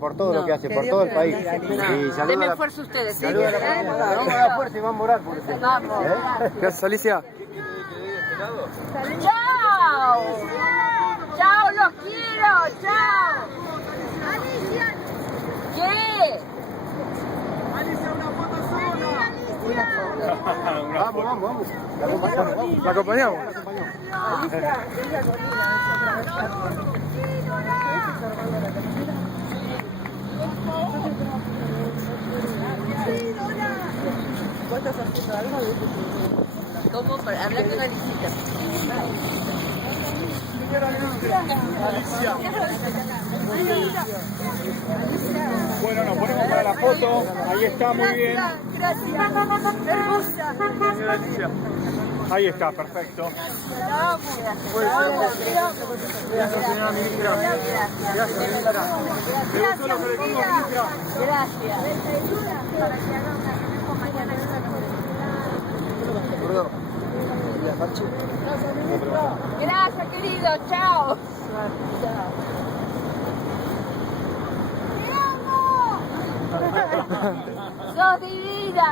Por todo lo que hace, por todo el país. Denme fuerza ustedes, ¿sí? Vamos a dar fuerza y vamos a orar por usted. Vamos. Gracias, Alicia. ¡Chao! ¡Chao, los quiero! ¡Chao! ¿Qué? Vamos. ¿La acompañamos? ¿Vos estás haciendo algo de esto? ¿Cómo? Habla con Alicia. Bueno, nos ponemos para la foto. Ahí está, muy bien. Gracias. Hermosa. Ahí está, perfecto. Gracias, señora ministra. Gracias, ministra. Gracias, querido. Chao. ¡Te amo! ¡Sos divina!